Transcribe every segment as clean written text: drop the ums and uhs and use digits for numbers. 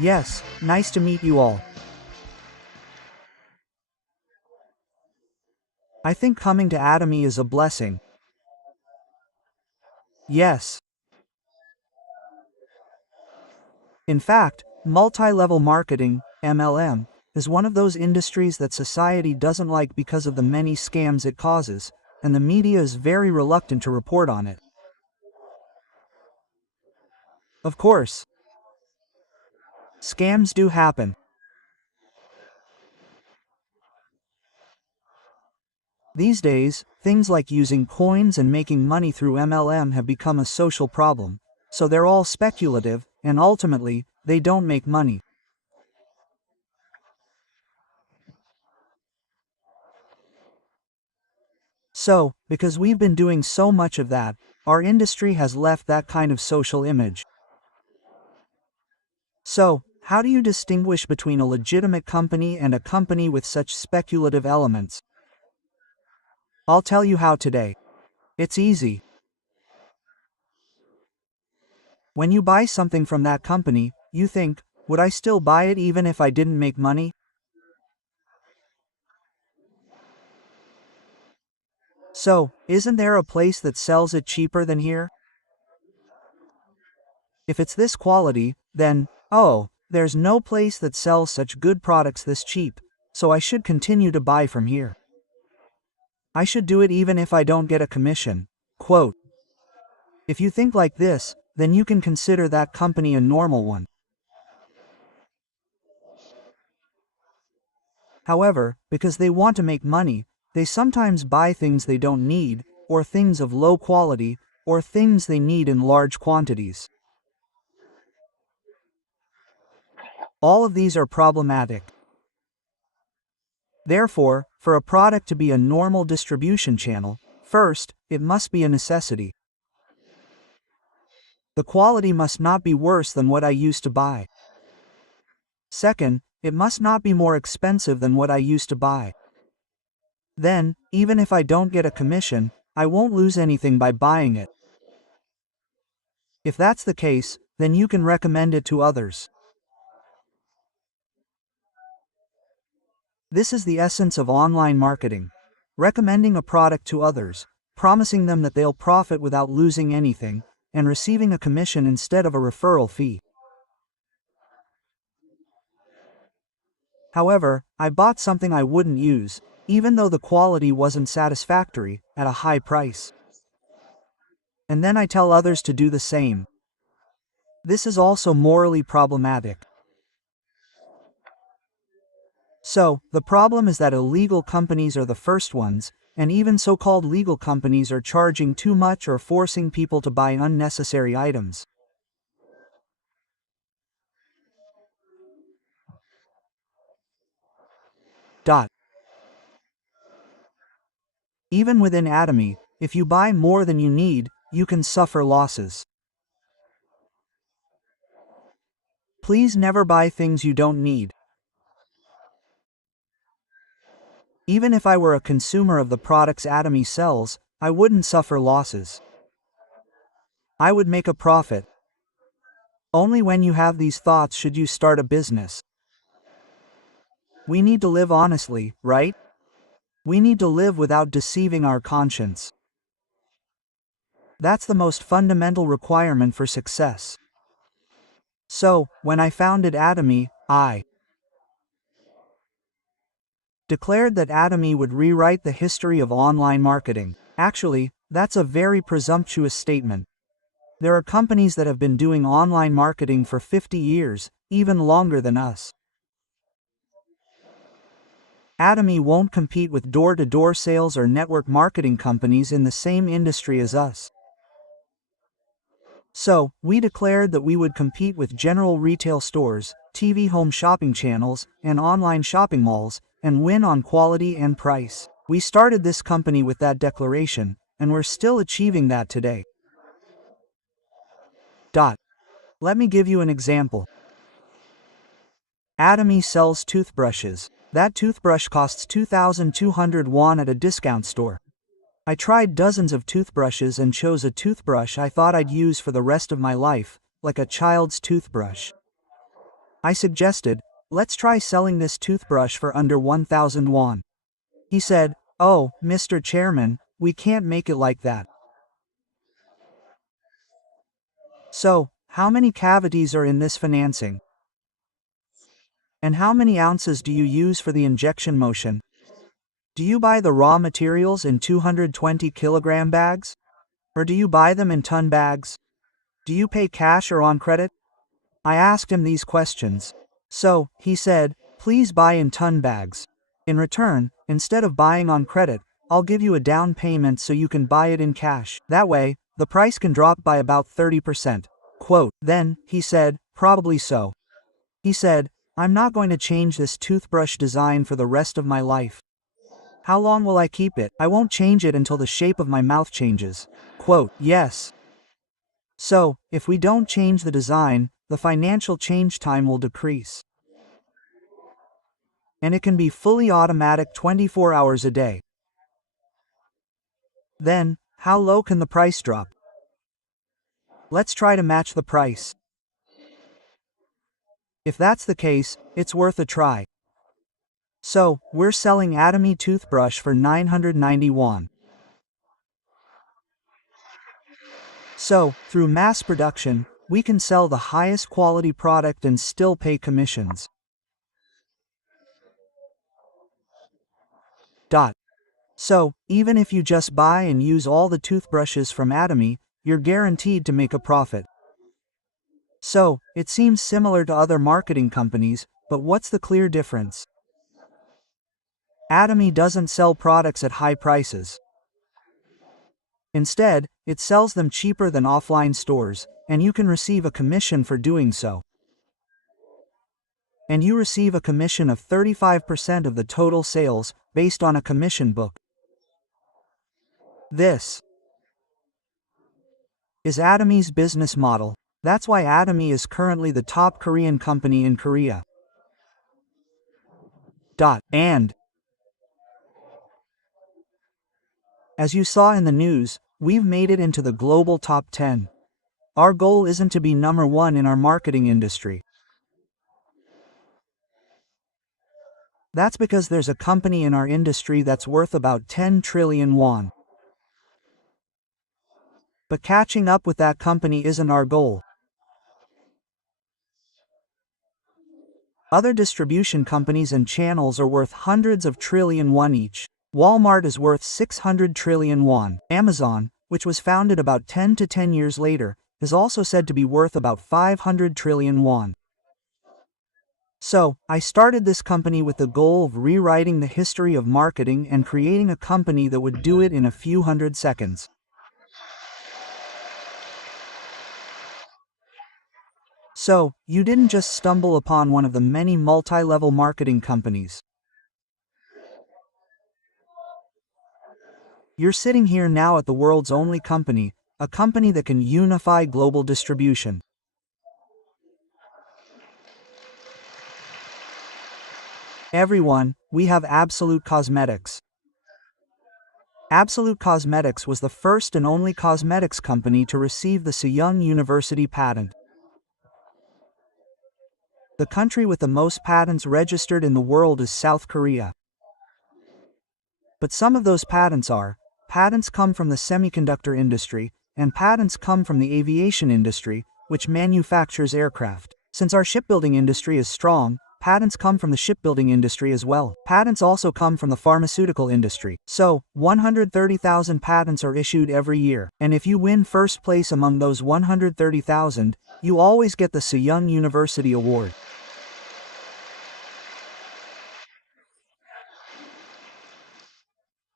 Yes, nice to meet you all. I think coming to Atomy is a blessing. Yes. In fact, multi-level marketing, MLM, is one of those industries that society doesn't like because of the many scams it causes, and the media is very reluctant to report on it. Of course, scams do happen. These days, things like using coins and making money through MLM have become a social problem, so they're all speculative, and ultimately, they don't make money. So, because we've been doing so much of that, our industry has left that kind of social image. So, how do you distinguish between a legitimate company and a company with such speculative elements? I'll tell you how today. It's easy. When you buy something from that company, you think, would I still buy it even if I didn't make money? So, isn't there a place that sells it cheaper than here? If it's this quality, then, oh, there's no place that sells such good products this cheap, so I should continue to buy from here. I should do it even if I don't get a commission. Quote. If you think like this, then you can consider that company a normal one. However, because they want to make money, they sometimes buy things they don't need, or things of low quality, or things they need in large quantities. All of these are problematic. Therefore, for a product to be a normal distribution channel, first, it must be a necessity. The quality must not be worse than what I used to buy. Second, it must not be more expensive than what I used to buy. Then, even if I don't get a commission, I won't lose anything by buying it. If that's the case, then you can recommend it to others. This is the essence of online marketing. Recommending a product to others, promising them that they'll profit without losing anything, and receiving a commission instead of a referral fee. However, I bought something I wouldn't use, even though the quality wasn't satisfactory, at a high price. And then I tell others to do the same. This is also morally problematic. So, the problem is that illegal companies are the first ones, and even so-called legal companies are charging too much or forcing people to buy unnecessary items. Even within Atomy, if you buy more than you need, you can suffer losses. Please never buy things you don't need. Even if I were a consumer of the products Atomy sells, I wouldn't suffer losses. I would make a profit. Only when you have these thoughts should you start a business. We need to live honestly, right? We need to live without deceiving our conscience. That's the most fundamental requirement for success. So, when I founded Atomy, I declared that Atomy would rewrite the history of online marketing. Actually, that's a very presumptuous statement. There are companies that have been doing online marketing for 50 years, even longer than us. Atomy won't compete with door-to-door sales or network marketing companies in the same industry as us. So, we declared that we would compete with general retail stores, TV home shopping channels, and online shopping malls, and win on quality and price. We started this company with that declaration, and we're still achieving that today. Let me give you an example. Atomy sells toothbrushes. That toothbrush costs 2,200 won at a discount store. I tried dozens of toothbrushes and chose a toothbrush I thought I'd use for the rest of my life, like a child's toothbrush. I suggested, let's try selling this toothbrush for under 1,000 won. He said, oh, Mr. Chairman, we can't make it like that. So, how many cavities are in this financing? And how many ounces do you use for the injection motion? Do you buy the raw materials in 220 kilogram bags? Or do you buy them in ton bags? Do you pay cash or on credit? I asked him these questions. So, he said, please buy in ton bags. In return, instead of buying on credit, I'll give you a down payment so you can buy it in cash. That way, the price can drop by about 30%. Quote, then, he said, probably so. He said, I'm not going to change this toothbrush design for the rest of my life. How long will I keep it? I won't change it until the shape of my mouth changes. Quote, yes. So, if we don't change the design, the financial change time will decrease. And it can be fully automatic 24 hours a day. Then, how low can the price drop? Let's try to match the price. If that's the case, it's worth a try. So, we're selling Atomy toothbrush for 990 won. So, through mass production, we can sell the highest quality product and still pay commissions. So, even if you just buy and use all the toothbrushes from Atomy, you're guaranteed to make a profit. So, it seems similar to other marketing companies, but what's the clear difference? Atomy doesn't sell products at high prices. Instead, it sells them cheaper than offline stores, and you can receive a commission for doing so. And you receive a commission of 35% of the total sales, based on a commission book. This is Atomy's business model. That's why Atomy is currently the top Korean company in Korea. And as you saw in the news, we've made it into the global top 10. Our goal isn't to be number one in our marketing industry. That's because there's a company in our industry that's worth about 10 trillion won. But catching up with that company isn't our goal. Other distribution companies and channels are worth hundreds of trillion won each. Walmart is worth 600 trillion won. Amazon, which was founded about 10 to 10 years later, is also said to be worth about 500 trillion won. So, I started this company with the goal of rewriting the history of marketing and creating a company that would do it in a few hundred seconds. So, you didn't just stumble upon one of the many multi-level marketing companies. You're sitting here now at the world's only company, a company that can unify global distribution. Everyone, we have Absolute Cosmetics. Absolute Cosmetics was the first and only cosmetics company to receive the Sejong University patent. The country with the most patents registered in the world is South Korea. But some of those patents come from the semiconductor industry, and patents come from the aviation industry, which manufactures aircraft. Since our shipbuilding industry is strong, patents come from the shipbuilding industry as well. Patents also come from the pharmaceutical industry. So, 130,000 patents are issued every year. And if you win first place among those 130,000, you always get the Sejong University Award.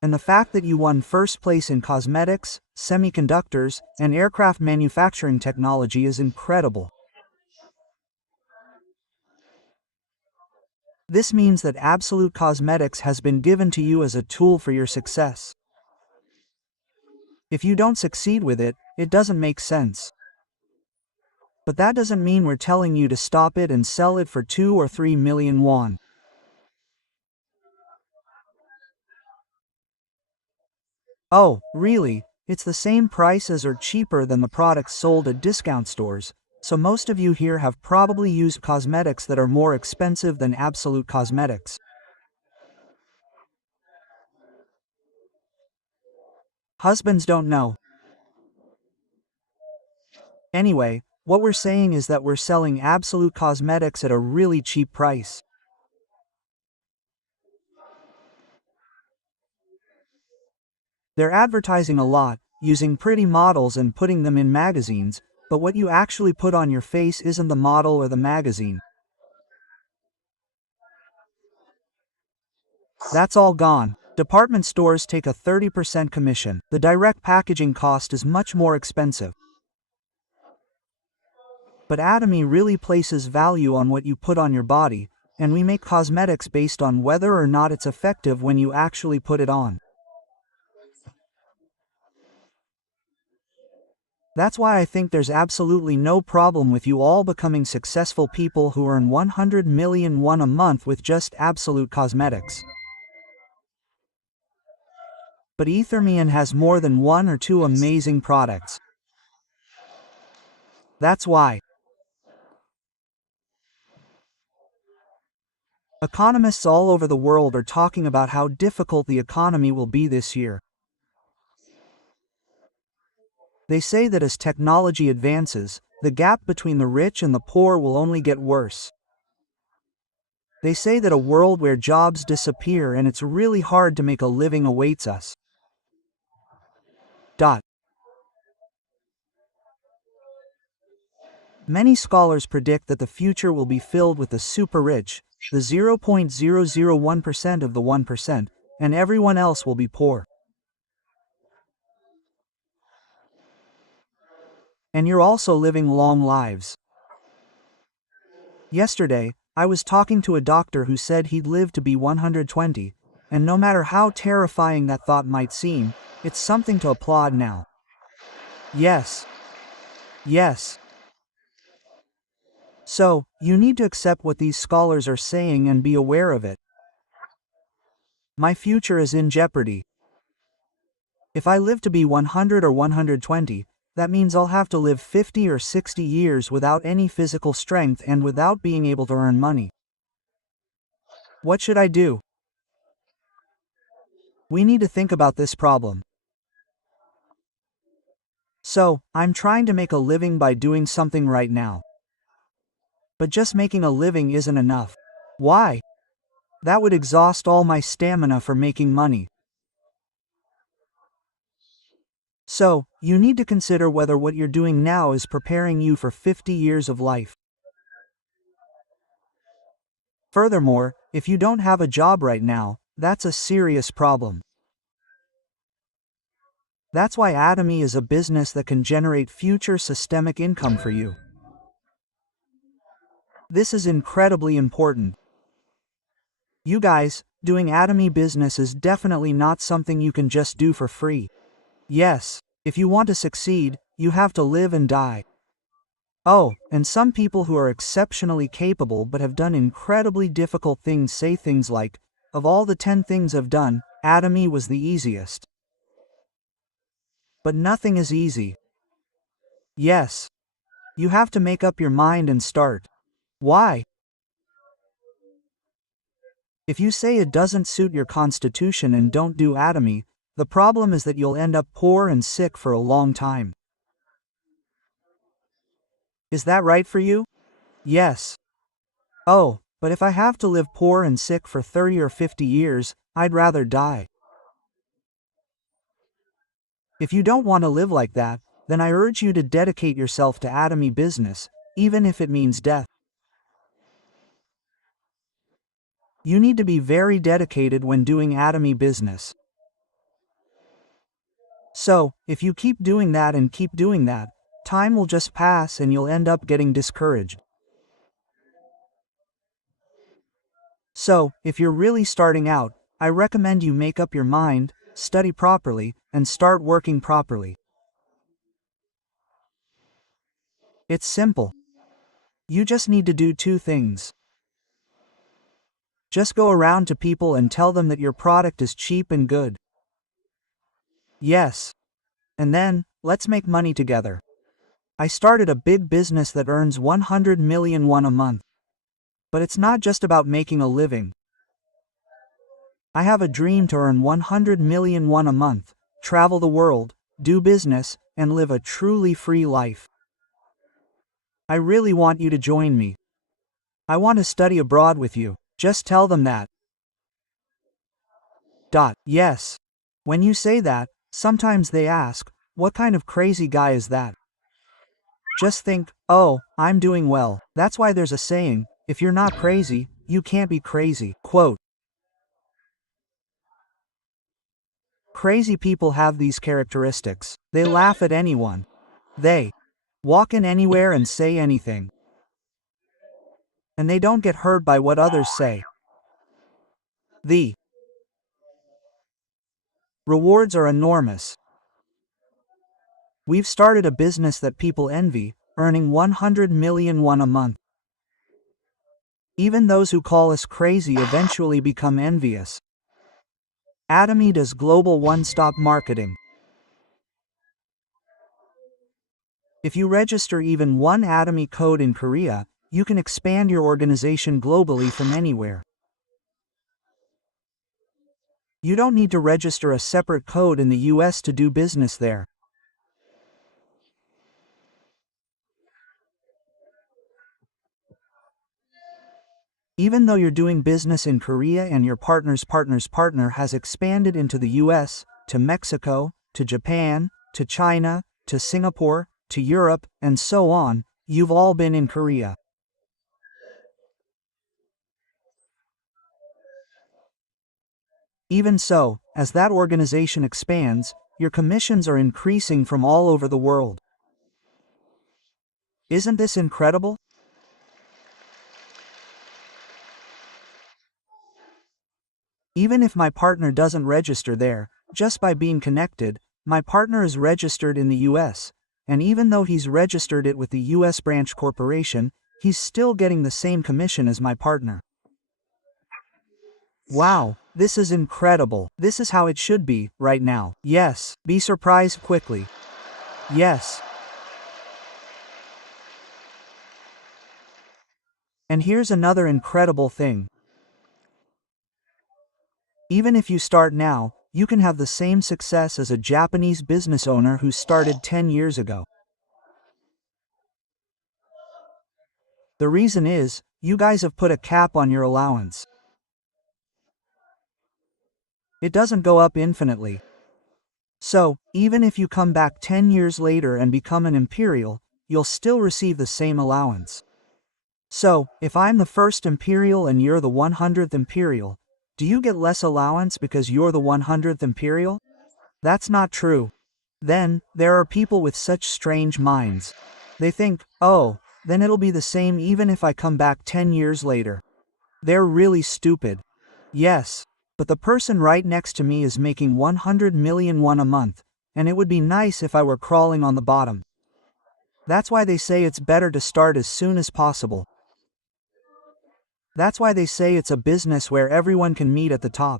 And the fact that you won first place in cosmetics, semiconductors, and aircraft manufacturing technology is incredible. This means that Absolute Cosmetics has been given to you as a tool for your success. If you don't succeed with it, it doesn't make sense. But that doesn't mean we're telling you to stop it and sell it for 2 or 3 million won. Oh, really? It's the same price as or cheaper than the products sold at discount stores, So most of you here have probably used cosmetics that are more expensive than Absolute Cosmetics. Husbands don't know. Anyway, what we're saying is that we're selling Absolute Cosmetics at a really cheap price. They're advertising a lot, using pretty models and putting them in magazines, but what you actually put on your face isn't the model or the magazine. That's all gone. Department stores take a 30% commission. The direct packaging cost is much more expensive. But Atomy really places value on what you put on your body, and we make cosmetics based on whether or not it's effective when you actually put it on. That's why I think there's absolutely no problem with you all becoming successful people who earn 100 million won a month with just Absolute Cosmetics. But Ethermian has more than one or two amazing products. That's why. Economists all over the world are talking about how difficult the economy will be this year. They say that as technology advances, the gap between the rich and the poor will only get worse. They say that a world where jobs disappear and it's really hard to make a living awaits us. Many scholars predict that the future will be filled with the super rich, the 0.001% of the 1%, and everyone else will be poor. And you're also living long lives. Yesterday, I was talking to a doctor who said he'd live to be 120, and no matter how terrifying that thought might seem, it's something to applaud now. Yes. Yes. So, you need to accept what these scholars are saying and be aware of it. My future is in jeopardy. If I live to be 100 or 120, that means I'll have to live 50 or 60 years without any physical strength and without being able to earn money. What should I do? We need to think about this problem. So, I'm trying to make a living by doing something right now. But just making a living isn't enough. Why? That would exhaust all my stamina for making money. So, you need to consider whether what you're doing now is preparing you for 50 years of life. Furthermore, if you don't have a job right now, that's a serious problem. That's why Atomy is a business that can generate future systemic income for you. This is incredibly important. You guys, doing Atomy business is definitely not something you can just do for free. Yes, if you want to succeed, you have to live and die. Oh, and some people who are exceptionally capable but have done incredibly difficult things say things like, of all the 10 things I've done, Atomy was the easiest. But nothing is easy. Yes. You have to make up your mind and start. Why? If you say it doesn't suit your constitution and don't do Atomy, the problem is that you'll end up poor and sick for a long time. Is that right for you? Yes. Oh, but if I have to live poor and sick for 30 or 50 years, I'd rather die. If you don't want to live like that, then I urge you to dedicate yourself to Atomy business, even if it means death. You need to be very dedicated when doing Atomy business. So, if you keep doing that and keep doing that, time will just pass and you'll end up getting discouraged. So, if you're really starting out, I recommend you make up your mind, study properly, and start working properly. It's simple. You just need to do two things. Just go around to people and tell them that your product is cheap and good. Yes. And then, let's make money together. I started a big business that earns 100 million won a month. But it's not just about making a living. I have a dream to earn 100 million won a month, travel the world, do business, and live a truly free life. I really want you to join me. I want to study abroad with you. Just tell them that. Yes. When you say that, sometimes they ask, what kind of crazy guy is that? Just think, oh, I'm doing well. That's why there's a saying, if you're not crazy, you can't be crazy. Quote. Crazy people have these characteristics. They laugh at anyone. They walk in anywhere and say anything. And they don't get hurt by what others say. The rewards are enormous. We've started a business that people envy, earning 100 million won a month. Even those who call us crazy eventually become envious. Atomy does global one-stop marketing. If you register even one Atomy code in Korea, you can expand your organization globally from anywhere. You don't need to register a separate code in the US to do business there. Even though you're doing business in Korea and your partner's partner has expanded into the US, to Mexico, to Japan, to China, to Singapore, to Europe, and so on, you've all been in Korea. Even so, as that organization expands, your commissions are increasing from all over the world. Isn't this incredible? Even if my partner doesn't register there, just by being connected, my partner is registered in the US, and even though he's registered it with the US branch corporation, he's still getting the same commission as my partner. Wow, this is incredible. This is how it should be, right now. Yes, be surprised quickly. Yes. And here's another incredible thing. Even if you start now, you can have the same success as a Japanese business owner who started 10 years ago. The reason is, you guys have put a cap on your allowance. It doesn't go up infinitely. So, even if you come back 10 years later and become an imperial, you'll still receive the same allowance. So, if I'm the first imperial and you're the 100th imperial, do you get less allowance because you're the 100th imperial? That's not true. Then, there are people with such strange minds. They think, oh, then it'll be the same even if I come back 10 years later. They're really stupid. Yes, but the person right next to me is making 100 million won a month, and it would be nice if I were crawling on the bottom. That's why they say it's better to start as soon as possible. That's why they say it's a business where everyone can meet at the top.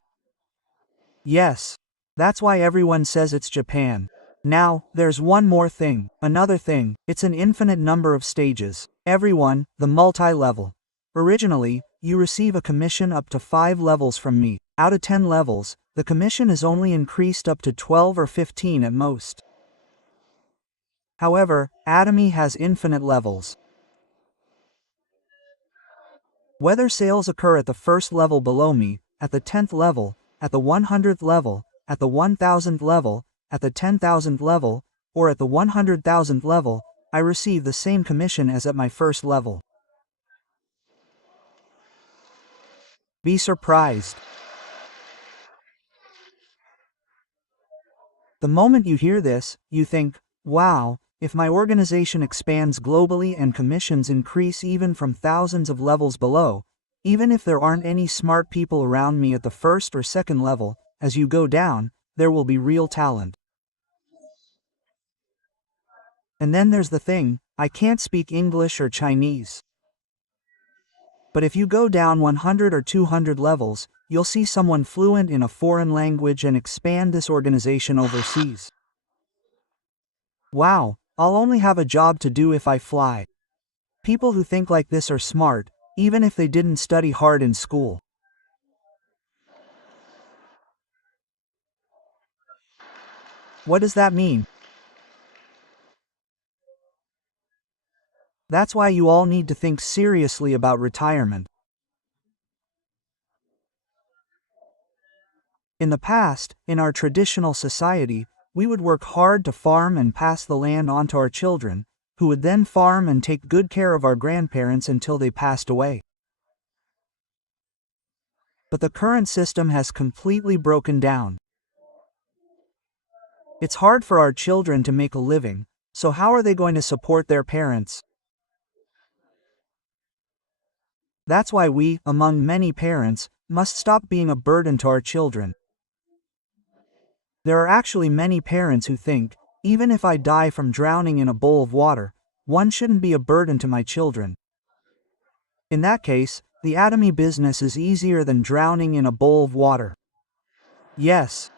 Yes, that's why everyone says it's Japan. Now, there's one more thing, another thing, it's an infinite number of stages. Everyone, the multi-level. Originally, you receive a commission up to 5 levels from me. Out of 10 levels, the commission is only increased up to 12 or 15 at most. However, Atomy has infinite levels. Whether sales occur at the first level below me, at the 10th level, at the 100th level, at the 1000th level, at the 10,000th level, or at the 100,000th level, I receive the same commission as at my first level. Be surprised. The moment you hear this, you think, wow, if my organization expands globally and commissions increase even from thousands of levels below, even if there aren't any smart people around me at the first or second level, as you go down, there will be real talent. And then there's the thing, I can't speak English or Chinese. But if you go down 100 or 200 levels, you'll see someone fluent in a foreign language and expand this organization overseas. Wow, I'll only have a job to do if I fly. People who think like this are smart, even if they didn't study hard in school. What does that mean? That's why you all need to think seriously about retirement. In the past, in our traditional society, we would work hard to farm and pass the land on to our children, who would then farm and take good care of our grandparents until they passed away. But the current system has completely broken down. It's hard for our children to make a living, so how are they going to support their parents? That's why we, among many parents, must stop being a burden to our children. There are actually many parents who think, even if I die from drowning in a bowl of water, one shouldn't be a burden to my children. In that case, the atomy business is easier than drowning in a bowl of water. Yes.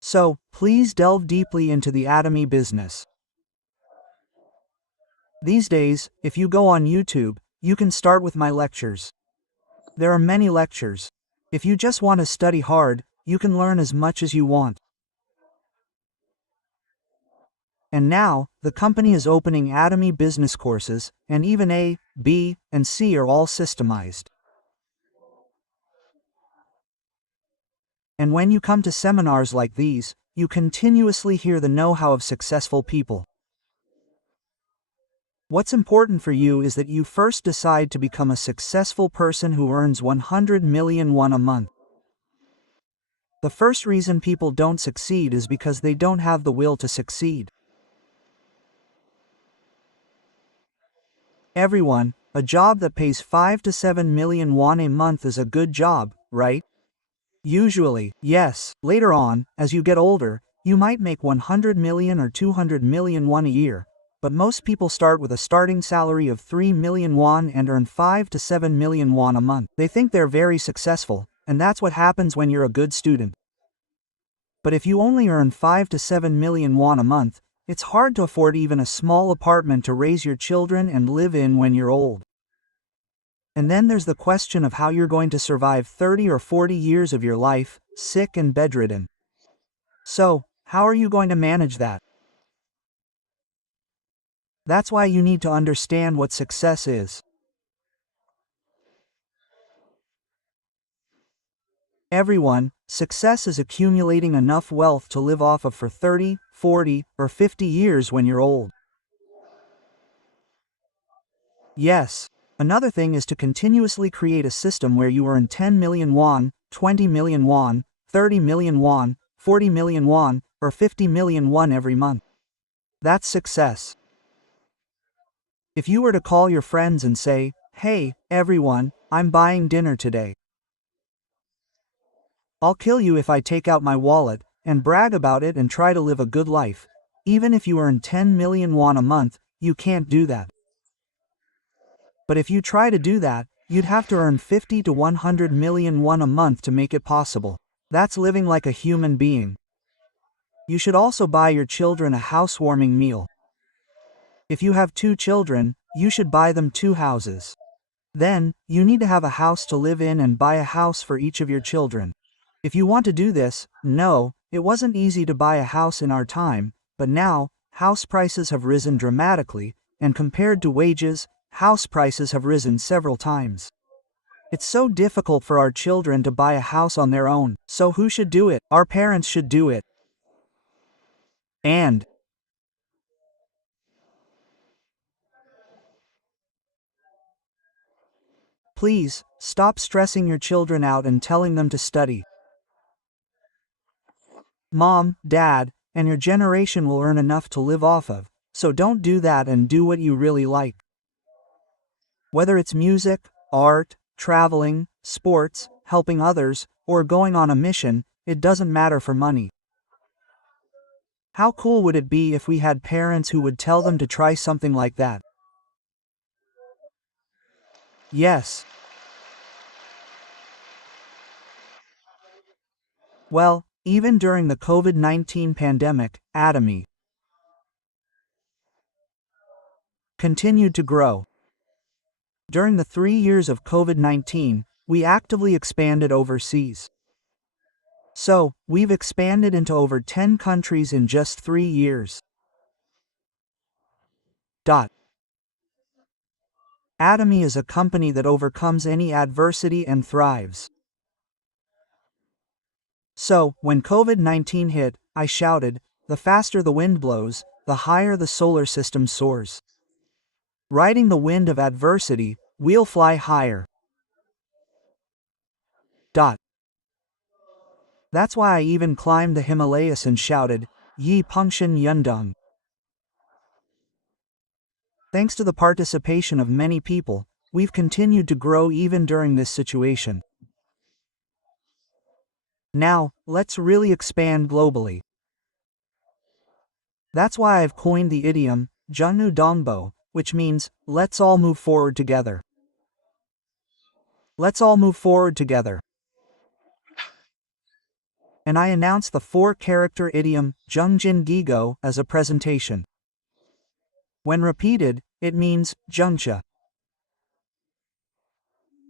So, please delve deeply into the atomy business. These days, if you go on YouTube, you can start with my lectures. There are many lectures. If you just want to study hard, you can learn as much as you want. And now, the company is opening atomy business courses, and even A, B, and C are all systemized. And when you come to seminars like these, you continuously hear the know-how of successful people. What's important for you is that you first decide to become a successful person who earns 100 million won a month. The first reason people don't succeed is because they don't have the will to succeed. Everyone, a job that pays 5 to 7 million won a month is a good job, right? Usually, yes. Later on, as you get older, you might make 100 million or 200 million won a year, but most people start with a starting salary of 3 million won and earn 5 to 7 million won a month. They think they're very successful, and that's what happens when you're a good student. But if you only earn 5 to 7 million won a month, it's hard to afford even a small apartment to raise your children and live in when you're old. And then there's the question of how you're going to survive 30 or 40 years of your life, sick and bedridden. So, how are you going to manage that? That's why you need to understand what success is. Everyone, success is accumulating enough wealth to live off of for 30, 40, or 50 years when you're old. Yes. Another thing is to continuously create a system where you earn 10 million won, 20 million won, 30 million won, 40 million won, or 50 million won every month. That's success. If you were to call your friends and say, "Hey, everyone, I'm buying dinner today. I'll kill you if I take out my wallet," and brag about it and try to live a good life, even if you earn 10 million won a month, you can't do that. But if you try to do that, you'd have to earn 50 to 100 million won a month to make it possible. That's living like a human being. You should also buy your children a housewarming meal. If you have 2 children, you should buy them 2 houses. Then, you need to have a house to live in and buy a house for each of your children. If you want to do this, no, it wasn't easy to buy a house in our time, but now, house prices have risen dramatically, and compared to wages, house prices have risen several times. It's so difficult for our children to buy a house on their own, so who should do it? Our parents should do it. And please, stop stressing your children out and telling them to study. Mom, Dad, and your generation will earn enough to live off of, so don't do that and do what you really like. Whether it's music, art, traveling, sports, helping others, or going on a mission, it doesn't matter for money. How cool would it be if we had parents who would tell them to try something like that? Yes. Well, even during the COVID-19 pandemic, Atomy continued to grow. During the 3 years of COVID-19, we actively expanded overseas. So, we've expanded into over 10 countries in just 3 years. Atomy is a company that overcomes any adversity and thrives. So, when COVID-19 hit, I shouted, "The faster the wind blows, the higher the solar system soars." Riding the wind of adversity, we'll fly higher. That's why I even climbed the Himalayas and shouted, "Yi Pengsheng Yundeng." Thanks to the participation of many people, we've continued to grow even during this situation. Now, let's really expand globally. That's why I've coined the idiom, "Junnu Dongbo," which means, let's all move forward together. Let's all move forward together. And I announced the 4-character idiom, Zhengjin Gigo, as a presentation. When repeated, it means, Zhengxia.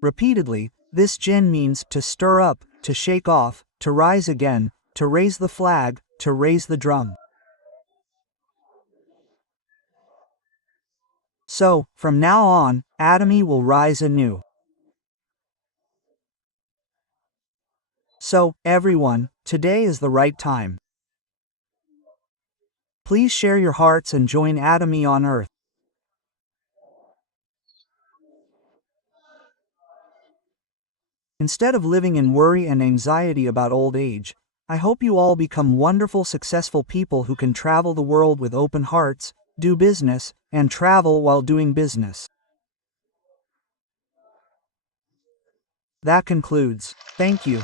Repeatedly, this jin means to stir up, to shake off, to rise again, to raise the flag, to raise the drum. So, from now on, Atomy will rise anew. So, everyone, today is the right time. Please share your hearts and join Atomy on Earth. Instead of living in worry and anxiety about old age, I hope you all become wonderful, successful people who can travel the world with open hearts, do business, and travel while doing business. That concludes. Thank you.